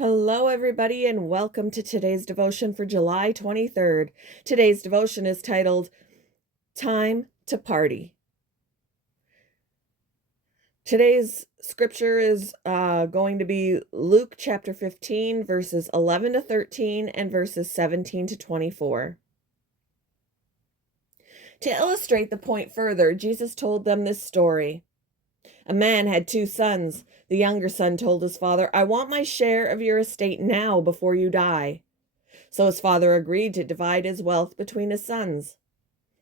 Hello, everybody, and welcome to today's devotion for July 23rd. Today's devotion is titled Time to Party. Today's scripture is going to be Luke chapter 15, verses 11 to 13, and verses 17 to 24. To illustrate the point further, Jesus told them this story. A man had two sons. The younger son told his father, "I want my share of your estate now before you die." So his father agreed to divide his wealth between his sons.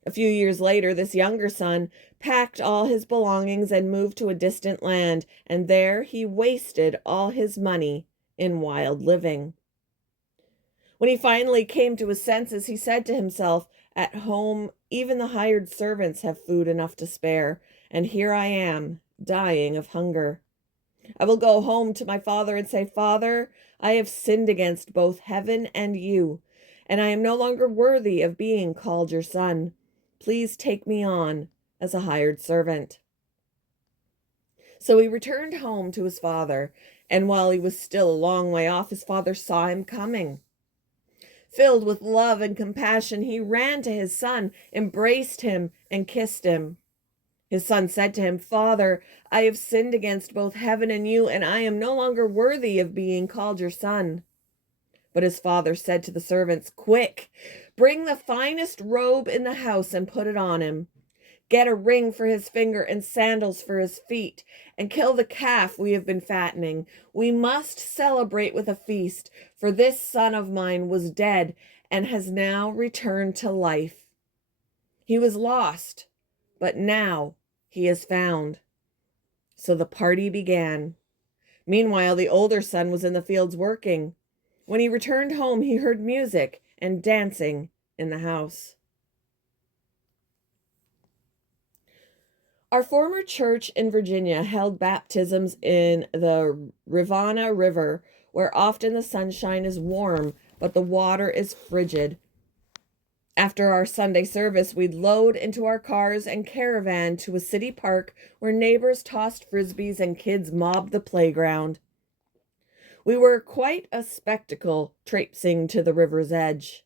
A few years later, this younger son packed all his belongings and moved to a distant land, and there he wasted all his money in wild living. When he finally came to his senses, he said to himself, "At home, even the hired servants have food enough to spare, and here I am, dying of hunger. I will go home to my father and say, 'Father, I have sinned against both heaven and you, and I am no longer worthy of being called your son. Please take me on as a hired servant.'" So he returned home to his father, and while he was still a long way off, his father saw him coming. Filled with love and compassion, he ran to his son, embraced him, and kissed him. His son said to him, "Father, I have sinned against both heaven and you, and I am no longer worthy of being called your son." But his father said to the servants, "Quick, bring the finest robe in the house and put it on him. Get a ring for his finger and sandals for his feet, and kill the calf we have been fattening. We must celebrate with a feast, for this son of mine was dead and has now returned to life. He was lost, but now he is found." So the party began. Meanwhile, the older son was in the fields working. When he returned home, he heard music and dancing in the house. Our former church in Virginia held baptisms in the Rivanna River, where often the sunshine is warm, but the water is frigid. After our Sunday service, we'd load into our cars and caravan to a city park where neighbors tossed frisbees and kids mobbed the playground. We were quite a spectacle traipsing to the river's edge.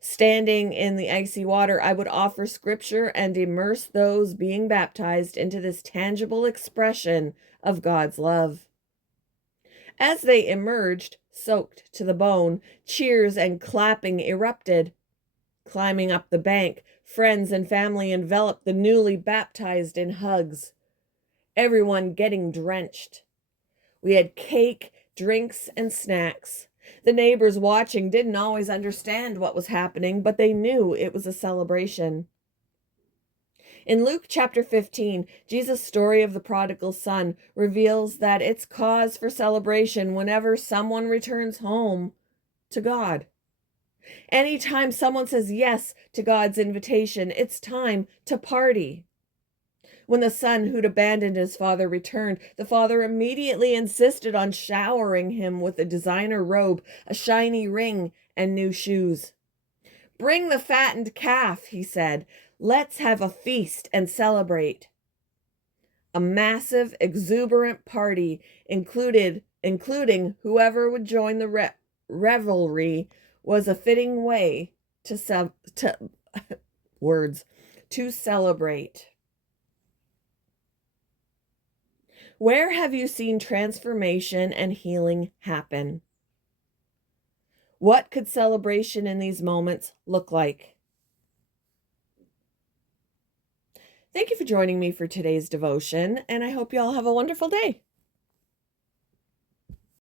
Standing in the icy water, I would offer scripture and immerse those being baptized into this tangible expression of God's love. As they emerged, soaked to the bone, cheers and clapping erupted. Climbing up the bank, friends and family enveloped the newly baptized in hugs, everyone getting drenched. We had cake, drinks, and snacks. The neighbors watching didn't always understand what was happening, but they knew it was a celebration. In Luke chapter 15, Jesus' story of the prodigal son reveals that it's cause for celebration whenever someone returns home to God. Anytime someone says yes to God's invitation, it's time to party. When the son who'd abandoned his father returned, the father immediately insisted on showering him with a designer robe, a shiny ring, and new shoes. "Bring the fattened calf," he said. "Let's have a feast and celebrate." A massive, exuberant party including whoever would join the revelry was a fitting way to celebrate. Where have you seen transformation and healing happen? What could celebration in these moments look like? Thank you for joining me for today's devotion, and I hope you all have a wonderful day.